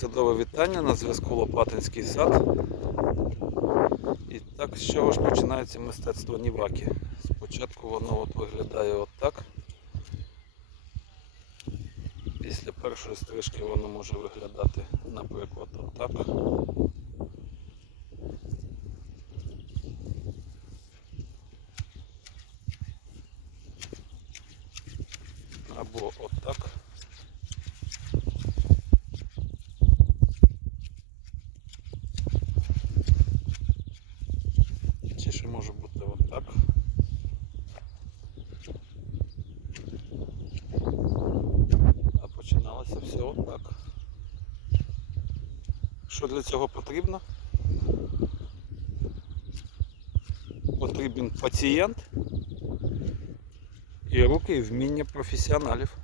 Чудове вітання на зв'язку Лопатинський сад. І так, з чого ж починається мистецтво Ніваки? Спочатку воно от виглядає отак. Після першої стрижки воно може виглядати, наприклад, отак. Або отак. Ще може бути отак. А починалося все отак. Що для цього потрібно? Потрібен пацієнт і руки і вміння професіоналів.